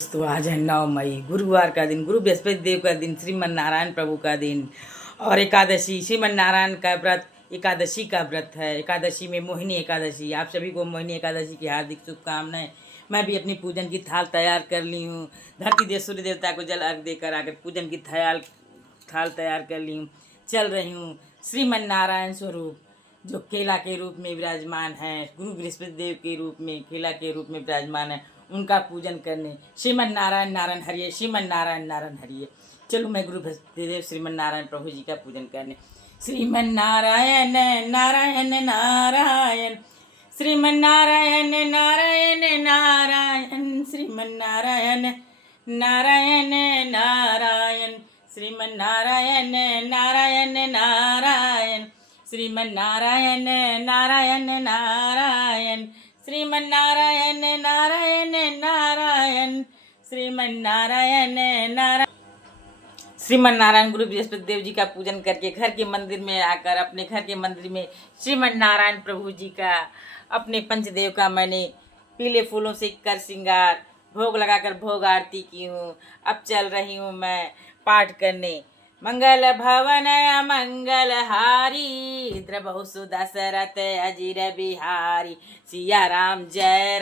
तो आज है 9 मई, गुरुवार का दिन, गुरु बृहस्पति देव का दिन, श्रीमन नारायण प्रभु का दिन और एकादशी। श्रीमन नारायण का व्रत एकादशी का व्रत है। एकादशी में मोहिनी एकादशी। आप सभी को मोहिनी एकादशी की हार्दिक शुभकामनाएं। मैं भी अपनी पूजन की थाल तैयार कर ली हूँ। धरती देव सूर्य देवता को जल अर्घ देकर आकर पूजन की थाल तैयार कर ली हूँ। चल रही हूँ श्रीमन नारायण स्वरूप जो केला के रूप में विराजमान है, गुरु बृहस्पति देव के रूप में केला के रूप में विराजमान है, उनका पूजन करने। श्रीमन नारायण नारायण हरिये, श्रीमन नारायण नारायण हरिये। चलो मैं गुरु बृहस्पति देव श्रीमन नारायण प्रभु जी का पूजन करने। श्रीमन नारायण नारायण नारायण, श्रीमन नारायण नारायण नारायण, श्रीमन नारायण नारायण नारायण, श्रीमन नारायण नारायण नारायण, श्रीमन नारायण नारायण नारायण, श्रीमन नारायण नारायण नारायण, श्रीमन नारायण नारायण। श्रीमन नारायण गुरु बृहस्पति देव जी का पूजन करके घर के मंदिर में आकर अपने घर के मंदिर में श्रीमन नारायण प्रभु जी का, अपने पंचदेव का मैंने पीले फूलों से कर श्रृंगार भोग लगाकर भोग आरती की हूँ। अब चल रही हूँ मैं पाठ करने। मंगल भवन मंगल हारी, द्रवहु सुदशरथ अजिर बिहारी, सिया राम जय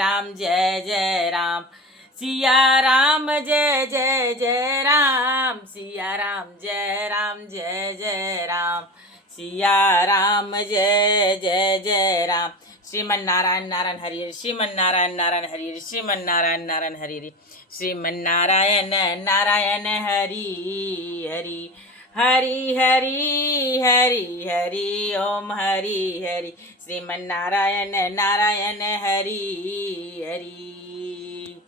जय राम, सिया राम जय जय राम, सिया राम जय जय राम, सिया राम जय जय राम। श्रीमन नारायण नारायण हरि, श्रीमन नारायण नारायण हरि, श्रीमन नारायण नारायण हरि, श्रीमन नारायण नारायण हरि हरि, हरि हरि हरि हरि ओम हरि हरि, श्रीमन नारायण नारायण हरि हरि।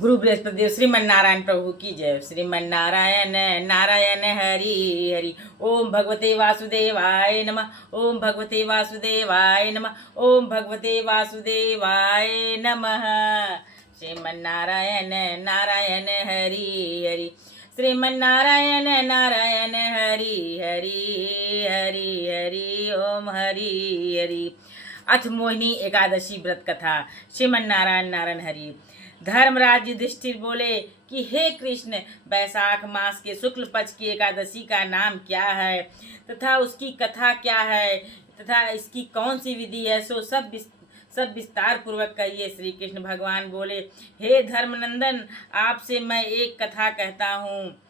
गुरु बृहस्पति देव श्रीमन नारायण प्रभु की जय। श्रीमन नारायण नारायण हरि हरि। ओम भगवते वासुदेवाय नमः, ओम भगवते वासुदेवाय नमः, ओम भगवते वासुदेवाय नमः। श्रीमन नारायण नारायण हरि हरि, श्रीमन नारायण नारायण हरि हरि, हरि हरि ओम हरि हरि। अथ मोहिनी एकादशी व्रत कथा। श्रीमन नारायण नारायण हरि। धर्मराज युधिष्ठिर बोले कि हे कृष्ण, वैशाख मास के शुक्ल पक्ष की एकादशी का नाम क्या है तथा उसकी कथा क्या है तथा इसकी कौन सी विधि है, सो सब विस्तार पूर्वक कहिए। श्री कृष्ण भगवान बोले, हे धर्मनंदन, आपसे मैं एक कथा कहता हूँ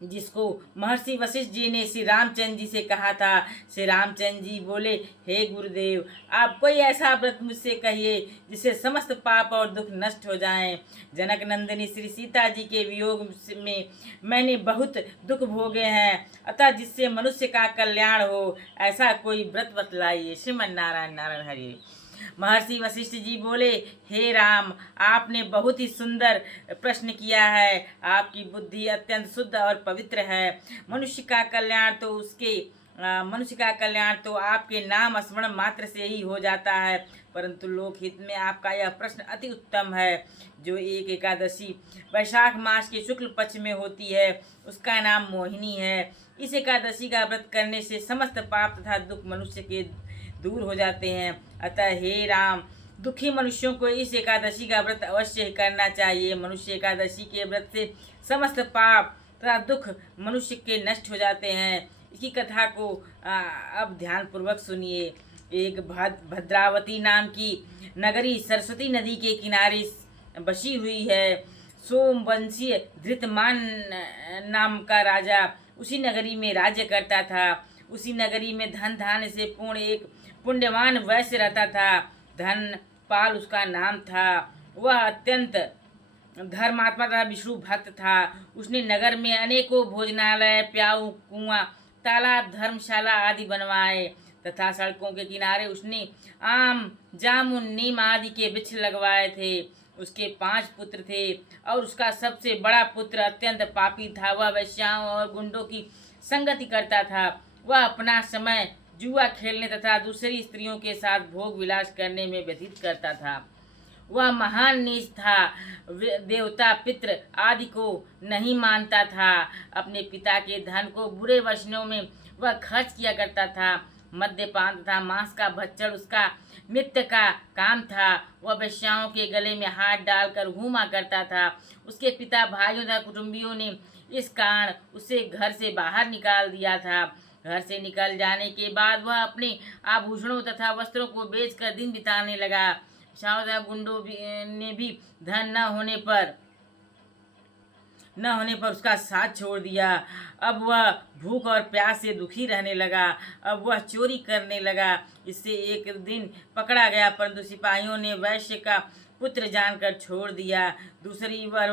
जिसको महर्षि वशिष्ठ जी ने श्री रामचंद्र जी से कहा था। श्री रामचंद्र जी बोले, हे गुरुदेव, आप कोई ऐसा व्रत मुझसे कहिए जिससे समस्त पाप और दुख नष्ट हो जाएं। जनक नंदिनी श्री सीता जी के वियोग में मैंने बहुत दुख भोगे हैं, अतः जिससे मनुष्य का कल्याण हो ऐसा कोई व्रत बतलाइए। श्रीमन नारायण नारायण हरि। महर्षि वशिष्ठ जी बोले, हे राम, आपने बहुत ही सुंदर प्रश्न किया है। आपकी बुद्धि अत्यंत शुद्ध और पवित्र है। मनुष्य का कल्याण तो आपके नाम स्मरण मात्र से ही हो जाता है, परंतु लोकहित में आपका यह प्रश्न अति उत्तम है। जो एक एकादशी वैशाख मास के शुक्ल पक्ष में होती है उसका नाम मोहिनी है। इस एकादशी का व्रत करने से समस्त पाप तथा दुख मनुष्य के दूर हो जाते हैं। अतः हे राम, दुखी मनुष्यों को इस एकादशी का व्रत अवश्य करना चाहिए। मनुष्य एकादशी के व्रत से समस्त पाप तथा दुख मनुष्य के नष्ट हो जाते हैं। इसकी कथा को अब ध्यान पूर्वक सुनिए। एक भद्रावती नाम की नगरी सरस्वती नदी के किनारे बसी हुई है। सोमवंशीय धृतमान नाम का राजा उसी नगरी में राज्य करता था। उसी नगरी में धन धान्य से पूर्ण एक पुण्यवान वैश्य रहता था। धनपाल उसका नाम था। वह अत्यंत धर्मात्मा तथा विष्णु भक्त था। उसने नगर में अनेकों भोजनालय, प्याऊ, कुआं, तालाब, धर्मशाला आदि बनवाए तथा सड़कों के किनारे उसने आम, जामुन, नीम आदि के वृक्ष लगवाए थे। उसके 5 पुत्र थे और उसका सबसे बड़ा पुत्र अत्यंत पापी था। वह वेश्याओं और गुंडों की संगति करता था। वह अपना समय जुआ खेलने तथा दूसरी स्त्रियों के साथ भोग विलास करने में व्यतीत करता था। वह महान नीच था। देवता, पितृ आदि को नहीं मानता था। अपने पिता के धन को बुरे वचनों में वह खर्च किया करता था। मद्यपान तथा मांस का भक्षण उसका नित्य का काम था। वह वेश्याओं के गले में हाथ डालकर घूमा करता था। उसके पिता, भाइयों तथा कुटुंबियों ने इस कारण उसे घर से बाहर निकाल दिया था। घर से निकल जाने के बाद वह अपने आभूषणों तथा वस्त्रों को बेचकर दिन बिताने लगा। शावदा गुंडों ने भी धन न होने पर उसका साथ छोड़ दिया। अब वह भूख और प्यास से दुखी रहने लगा। अब वह चोरी करने लगा। इससे एक दिन पकड़ा गया, परंतु सिपाहियों ने वैश्य का पुत्र जानकर छोड़ दिया। दूसरी बार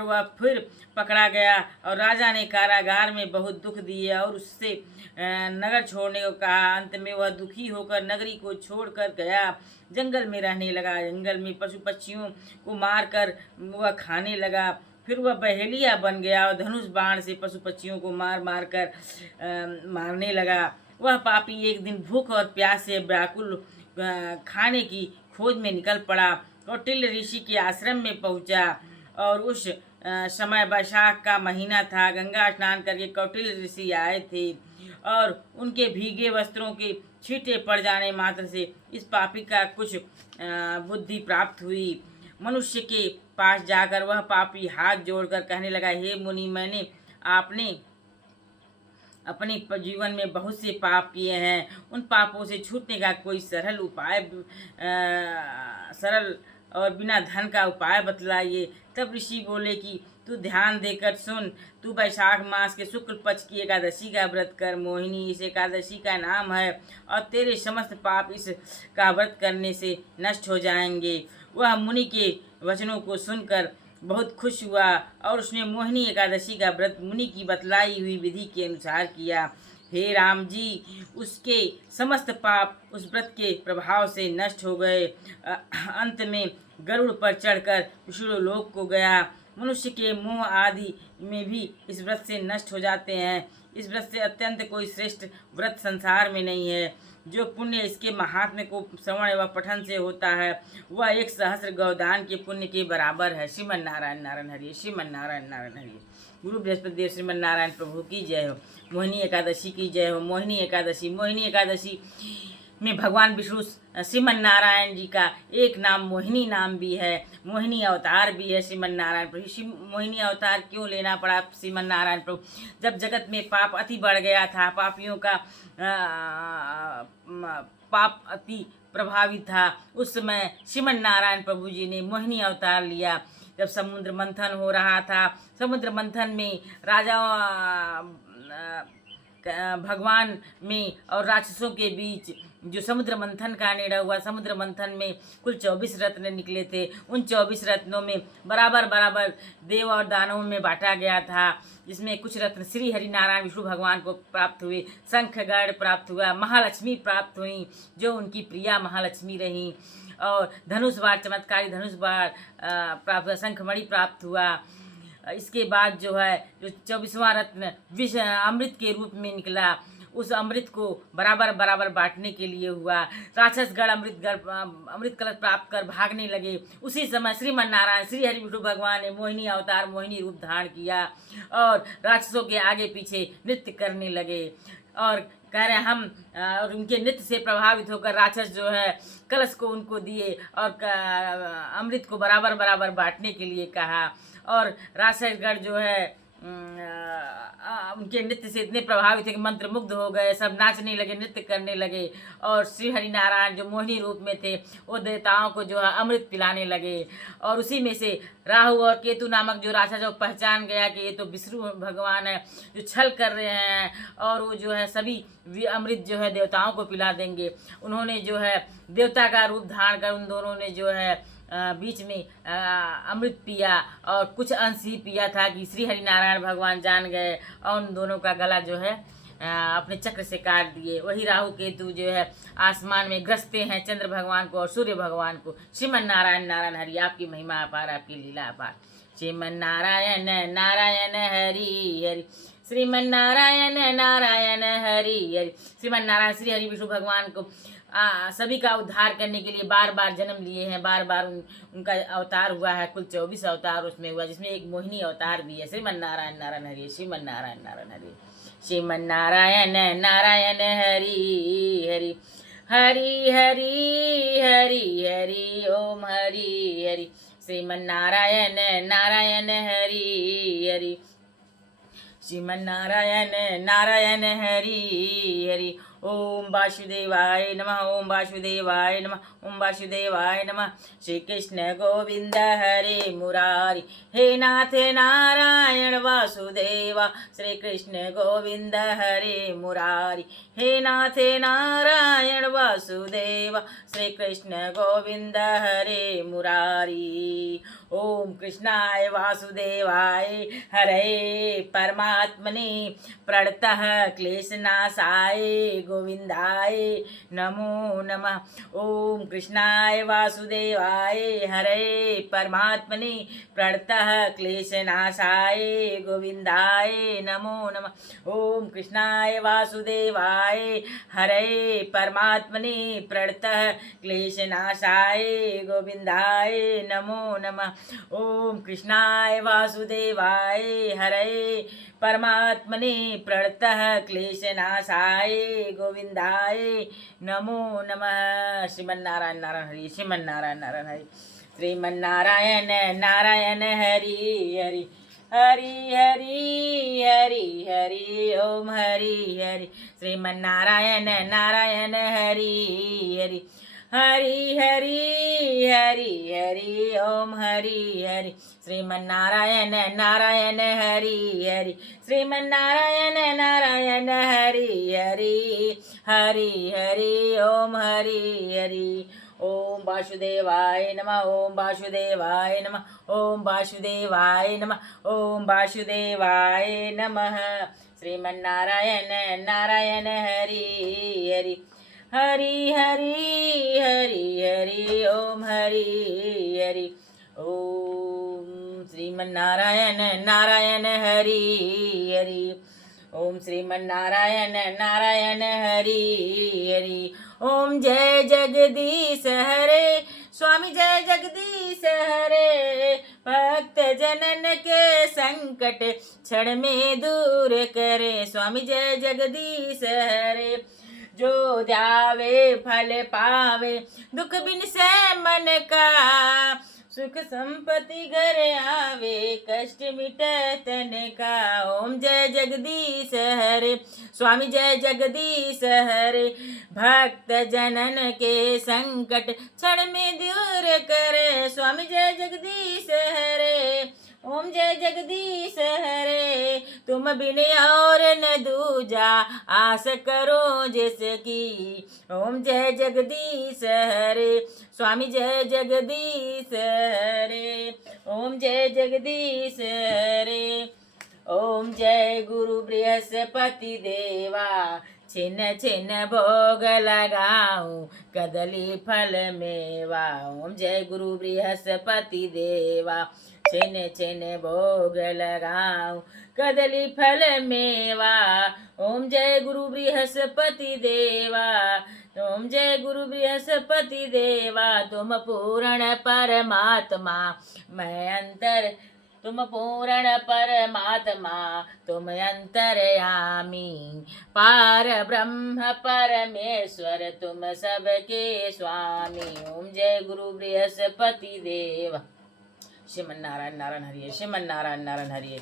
वह फिर पकड़ा गया और राजा ने कारागार में बहुत दुख दिए और उससे नगर छोड़ने को कहा। अंत में वह दुखी होकर नगरी को छोड़कर गया, जंगल में रहने लगा। जंगल में पशु पक्षियों को मारकर वह खाने लगा। फिर वह बहेलिया बन गया और धनुष बाण से पशु पक्षियों को मार कर मारने लगा। वह पापी एक दिन भूख और प्यास से व्याकुल खाने की खोज में निकल पड़ा। कौटिल्य ऋषि के आश्रम में पहुंचा और उस समय वैशाख का महीना था। गंगा स्नान करके कौटिल्य ऋषि आए थे और उनके भीगे वस्त्रों के छींटे पड़ जाने मात्र से इस पापी का कुछ बुद्धि प्राप्त हुई। मनुष्य के पास जाकर वह पापी हाथ जोड़कर कहने लगा, हे मुनि, मैंने आपने अपने जीवन में बहुत से पाप किए हैं। उन पापों से छूटने का कोई सरल और बिना धन का उपाय बतलाइए। तब ऋषि बोले कि तू ध्यान देकर सुन। तू वैशाख मास के शुक्ल पक्ष की एकादशी का व्रत कर। मोहिनी इस एकादशी का नाम है और तेरे समस्त पाप इस का व्रत करने से नष्ट हो जाएंगे। वह मुनि के वचनों को सुनकर बहुत खुश हुआ और उसने मोहिनी एकादशी का व्रत मुनि की बतलाई हुई विधि के अनुसार किया। हे राम जी, उसके समस्त पाप उस व्रत के प्रभाव से नष्ट हो गए। अंत में गरुड़ पर चढ़कर विष्णुलोक को गया। मनुष्य के मोह आदि में भी इस व्रत से नष्ट हो जाते हैं। इस व्रत से अत्यंत कोई श्रेष्ठ व्रत संसार में नहीं है। जो पुण्य इसके महात्म्य को श्रवण एवं पठन से होता है वह 1 सहस्र गौदान के पुण्य के बराबर है। श्रीमन नारायण नारायण हरि, श्रीमन नारायण नारायण हरि। गुरु बृहस्पति देव श्रीमन नारायण प्रभु की जय हो। मोहिनी एकादशी की जय हो। मोहिनी एकादशी में भगवान विष्णु श्रीमन नारायण जी का एक नाम मोहिनी नाम भी है। मोहिनी अवतार भी है श्रीमन नारायण प्रभु। मोहिनी अवतार क्यों लेना पड़ा श्रीमन नारायण प्रभु? जब जगत में पाप अति बढ़ गया था, पापियों का पाप अति प्रभावित था, उस समय श्रीमन नारायण प्रभु जी ने मोहिनी अवतार लिया। जब समुद्र मंथन हो रहा था, समुद्र मंथन में राजा भगवान में और राक्षसों के बीच जो समुद्र मंथन का निर्णय हुआ, समुद्र मंथन में कुल 24 रत्न निकले थे। उन 24 रत्नों में बराबर देव और दानवों में बांटा गया था, जिसमें कुछ रत्न श्री हरि नारायण विष्णु भगवान को प्राप्त हुए। शंखगढ़ प्राप्त हुआ, महालक्ष्मी प्राप्त हुई जो उनकी प्रिया महालक्ष्मी रहीं, और धनुष बाण, चमत्कारी धनुष बाण प्राप्त हुआ, शंखमणि प्राप्त हुआ। इसके बाद जो है जो 24वां रत्न विष अमृत के रूप में निकला, उस अमृत को बराबर बांटने के लिए हुआ। राक्षसगढ़ अमृत कलश प्राप्त कर भागने लगे। उसी समय श्रीमन नारायण श्री हरि विष्णु भगवान ने मोहिनी अवतार, मोहिनी रूप धारण किया और राक्षसों के आगे पीछे नृत्य करने लगे और कह रहे हम और उनके नृत्य से प्रभावित होकर राक्षस जो है कलश को उनको दिए और अमृत को बराबर बांटने के लिए कहा। और राक्षसगढ़ जो है उनके नृत्य से इतने प्रभावित थे कि मंत्र मुग्ध हो गए, सब नाचने लगे, नृत्य करने लगे। और श्री हरि नारायण जो मोहिनी रूप में थे वो देवताओं को जो है अमृत पिलाने लगे। और उसी में से राहु और केतु नामक जो राक्षस जो पहचान गया कि ये तो विष्णु भगवान है जो छल कर रहे हैं और वो जो है सभी अमृत जो है देवताओं को पिला देंगे, उन्होंने जो है देवता का रूप धारण कर उन दोनों ने जो है बीच में अमृत पिया और कुछ अंश ही पिया था कि श्री हरि नारायण भगवान जान गए और उन दोनों का गला जो है अपने चक्र से काट दिए। वही राहु केतु जो है आसमान में ग्रसते हैं चंद्र भगवान को और सूर्य भगवान को। श्रीमन नारायण नारायण हरि, आपकी महिमा अपार, आपकी लीला अपार। श्रीमन नारायण नारायण हरि हरि, श्रीमन नारायण नारायण हरि हरि। श्रीमन नारायण श्री हरि विष्णु भगवान को सभी का उद्धार करने के लिए बार जन्म लिए हैं, बार उनका अवतार हुआ है। कुल 24 अवतार उसमें हुआ, जिसमें एक मोहिनी अवतार भी है। श्रीमन नारायण नारायण हरि, श्रीमन नारायण नारायण हरि। श्रीमन नारायण नारायण हरि हरि हरि हरि हरि हरि ओम हरि हरि श्रीमन नारायण नारायण हरि हरि श्रीमन नारायण नारायण हरि हरि ओम वासुदेवाय नमः ओम वासुदेवाय नमः ओम वासुदेवाय नमः श्री कृष्ण गोविंद हरे मुरारी हे नाथ नारायण वासुदेवा श्री कृष्ण गोविंद हरे मुरारी हे नाथ नारायण वासुदेवा श्री कृष्ण गोविंद हरे मुरारी ओम कृष्णाय वासुदेवाय हरे परमात्मने प्रणतः क्लेशनाशाय गोविंदाय नमो नमः ओम कृष्णाय वासुदेवाय हरे परमात्मने प्रणतः क्लेशनाशाय गोविंदाय नमो नमः ओम कृष्णाय वासुदेवाय हरे परमात्मने प्रणतः क्लेशनाशाय गोविंदाय नमो नमः ओम कृष्णाय वासुदेवाय हरे परमात्मने प्रणतः क्लेशनाशाय गोविंदाय नमो नमः श्रीमन्नारायण नारायण हरि श्रीमन्नारायण नारायण हरि श्रीमन्नारायण नारायण हरि हरि हरि हरि हरि हरि ओम हरि हरि श्रीमन्नारायण नारायण हरि हरि हरि हरि हरि हरि ओम हरि हरि श्रीमन्नारायण नारायण हरि हरि श्रीमन्नारायण नारायण हरि हरि हरि हरि ओम हरि हरि ओम वासुदेवाय नमः ओम वासुदेवाय नमः ओम वासुदेवाय नमः ओम वासुदेवाय नमः श्रीमन्नारायण नारायण हरि हरि हरि हरि हरि हरि ओम हरि हरि ओम श्रीमन्नारायण नारायण हरि हरि ओम श्रीमन्नारायण नारायण हरि हरि ओम जय जगदीश हरे स्वामी जय जगदीश हरे भक्त जनन के संकट क्षण में दूर करे स्वामी जय जगदीश हरे जो ध्यावे फल पावे दुख बिन से मन का सुख संपत्ति घर आवे कष्ट मिटे तन का ओम जय जगदीश हरे स्वामी जय जगदीश हरे भक्त जनन के संकट क्षण में दूर करे स्वामी जय जगदीश हरे ओम जय जगदीश हरे तुम बिन और न दूजा आस करो जिसकी ओम जय जगदीश हरे स्वामी जय जगदीश हरे ओम जय जगदीश हरे ओम जय गुरु बृहस्पति देवा छिन्न छिन्न भोग लगाऊं कदली फल मेवा ओम जय गुरु बृहस्पति देवा छिन्न छिन्न भोग लगाऊं कदली फल मेवा ओम जय गुरु बृहस्पति देवा ओम जय गुरु बृहस्पति देवा तुम पूर्ण परमात्मा मैं अंतर तुम पूर्ण परमात्मा तुम अंतर्यामी पार ब्रह्म परमेश्वर तुम सबके स्वामी ओम जय गुरु बृहस्पति देव श्रीमन्नारायण नारायण हरि श्रीमन्नारायण नारायण हरि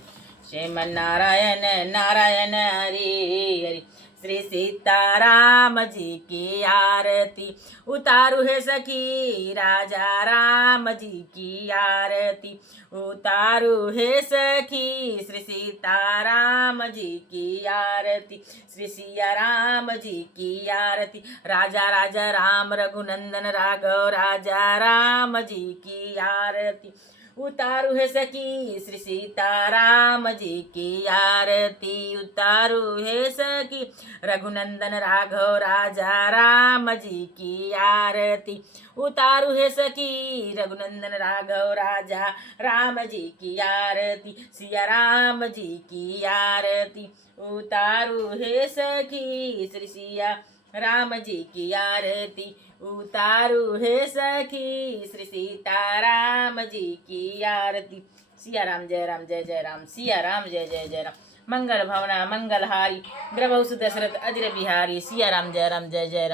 श्रीमन्नारायण नारायण हरि हरि श्री सीताराम जी की आरती उतारू है सखी राजा राम जी की आरती उतारू है सखी श्री सीताराम जी की आरती श्री सिया राम जी की आरती राजा राजा राम रघुनंदन राघव राजा राम जी की आरती उतारू है सखी श्री सीताराम जी की आरती उतारू है सखी रघुनंदन राघव राजा राम जी की आरती उतारू है सखी रघुनंदन राघव राजा राम जी की आरती सिया राम जी की आरती उतारू है सखी श्री सिया राम जी की आरती उतारू है सखी श्री सीताराम जी की आरती सिया राम जय जय राम सिया राम जय जय राम मंगल भवना मंगलहारी, द्रवहु दशरथ अजर बिहारी। सिया राम जय जय राम।